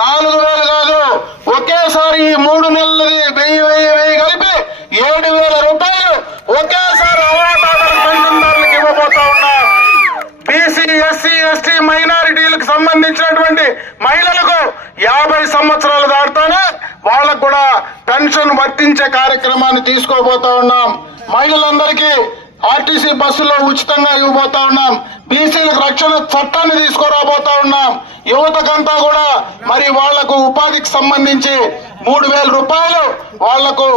4000 కాదు, ఒకేసారి ఈ 3 నెలలది 1000 కలిపి 7000 రూపాయలు ఒకేసారి పెన్షన్దారులకు ఇవ్వబోతా ఉన్నాం. బీసీ, ఎస్సీ, ఎస్టీ, మైనారిటీలకు సంబంధించినటువంటి మహిళలకు 50 సంవత్సరాలు దాటుతానే వాళ్ళకు కూడా పెన్షన్ వర్తించే కార్యక్రమాన్ని తీసుకోబోతా ఉన్నాం. మహిళలందరికీ ఆర్టీసీ బస్సులో ఉచితంగా ఇవ్వబోతా ఉన్నాం. బీసీలకు రక్షణ చట్టాన్ని తీసుకురాబోతా ఉన్నాం. యువతకంతా కూడా మరి వాళ్లకు ఉపాధికి సంబంధించి 3000 రూపాయలు వాళ్లకు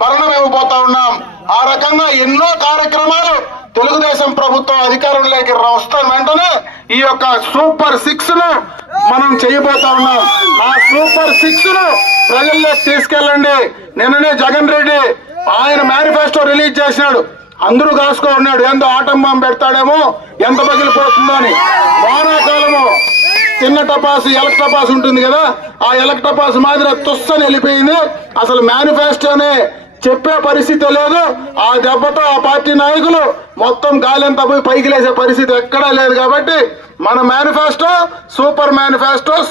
భరణం ఇవ్వబోతా ఉన్నాం. ఆ రకంగా ఎన్నో కార్యక్రమాలు తెలుగుదేశం ప్రభుత్వం అధికారంలోకి వస్తున్న వెంటనే ఈ యొక్క సూపర్ 6 ను మనం చేయబోతా ఉన్నాం. ఆ సూపర్ 6 ను ప్రజల్లోకి తీసుకెళ్ళండి. నిన్ననే జగన్ రెడ్డి ఆయన మేనిఫెస్టో రిలీజ్ చేసినాడు. అందరూ కాసుకో ఉన్నాడు, ఎంతో ఆటం బాంబు పెడతాడేమో, ఎంత పగిలిపోతుందో అని. వానాకాలము చిన్న టపాసు ఎలక్ టపాసు ఉంటుంది కదా, ఆ ఎలక్ టపాసు మాదిరి తుస్సని వెళ్ళిపోయింది. అసలు మేనిఫెస్టోనే చెప్పే పరిస్థితి లేదు. ఆ దెబ్బతో ఆ పార్టీ నాయకులు మొత్తం గాలింతా పోయి పైకి లేసే పరిస్థితి ఎక్కడా లేదు. కాబట్టి మన మేనిఫెస్టో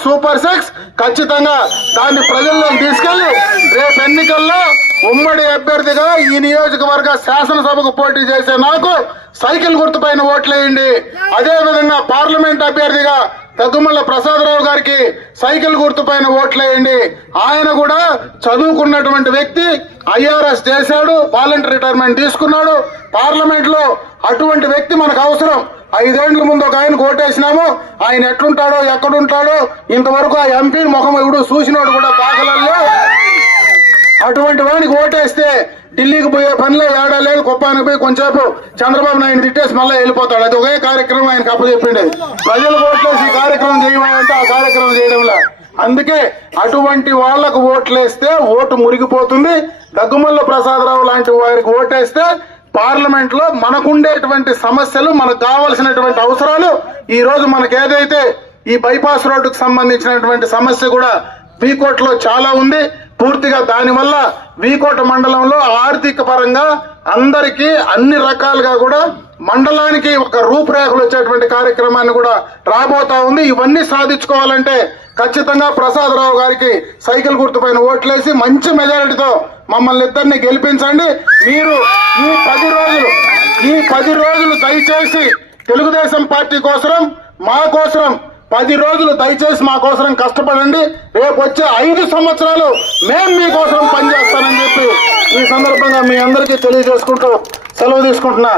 సూపర్ 6 ఖచ్చితంగా దాన్ని ప్రజల్లోకి తీసుకెళ్లి రేపు ఎన్నికల్లో ఉమ్మడి అభ్యర్థిగా ఈ నియోజకవర్గ శాసనసభకు పోటీ చేసే నాకు సైకిల్ గుర్తుపైన ఓట్లేయండి. అదే విధంగా పార్లమెంట్ అభ్యర్థిగా దగ్గుమల్ల ప్రసాదరావు గారికి సైకిల్ గుర్తుపైన ఓట్లేయండి. ఆయన కూడా చదువుకున్నటువంటి వ్యక్తి, ఐఆర్ఎస్ చేశాడు, వాలంటీర్ రిటైర్మెంట్ తీసుకున్నాడు. పార్లమెంట్ లో అటువంటి వ్యక్తి మనకు అవసరం. 5 ఏళ్ల ముందు ఒక ఆయన ఓటేసినాము. ఆయన ఎట్లుంటాడో ఎక్కడుంటాడో ఇంతవరకు ఆ ఎంపీ ముఖం ఎవడు చూసినోడు కూడా పాకలల్లో. అటువంటి వాడికి ఓటేస్తే ఢిల్లీకి పోయే పనిలో ఏడాలేదు. కుప్పానికి పోయి కొంచెంసేపు చంద్రబాబు నాయుడు తిట్టేసి మళ్ళీ వెళ్ళిపోతాడు. అది ఒకే కార్యక్రమం ఆయనకు అప్పచెప్పిండేది. ప్రజలు ఓట్లేసి ఈ కార్యక్రమం చేయమంటే ఆ కార్యక్రమం చేయడంలా. అందుకే అటువంటి వాళ్లకు ఓట్లేస్తే ఓటు మురిగిపోతుంది. దగ్గుమల్ల ప్రసాదరావు లాంటి వారికి ఓటేస్తే పార్లమెంట్ లో మనకుండేటువంటి సమస్యలు, మనకు కావలసినటువంటి అవసరాలు, ఈ రోజు మనకు ఏదైతే ఈ బైపాస్ రోడ్డుకు సంబంధించినటువంటి సమస్య కూడా వీకోట్లో చాలా ఉంది. పూర్తిగా దానివల్ల వీకోట మండలంలో ఆర్థిక పరంగా అందరికీ అన్ని రకాలుగా కూడా మండలానికి ఒక రూపురేఖలు వచ్చేటువంటి కార్యక్రమాన్ని కూడా రాబోతా ఉంది. ఇవన్నీ సాధించుకోవాలంటే ఖచ్చితంగా ప్రసాదరావు గారికి సైకిల్ గుర్తుపైన ఓట్లేసి మంచి మెజారిటీతో మమ్మల్ని ఇద్దరిని గెలిపించండి. మీరు ఈ 10 రోజులు దయచేసి తెలుగుదేశం పార్టీ కోసం, మా కోసం 10 రోజులు దయచేసి మా కోసం కష్టపడండి. రేపు వచ్చే 5 సంవత్సరాలు మేము మీకోసం పనిచేస్తానని చెప్పి ఈ సందర్భంగా మీ అందరికీ తెలియజేసుకుంటూ సెలవు తీసుకుంటున్నా.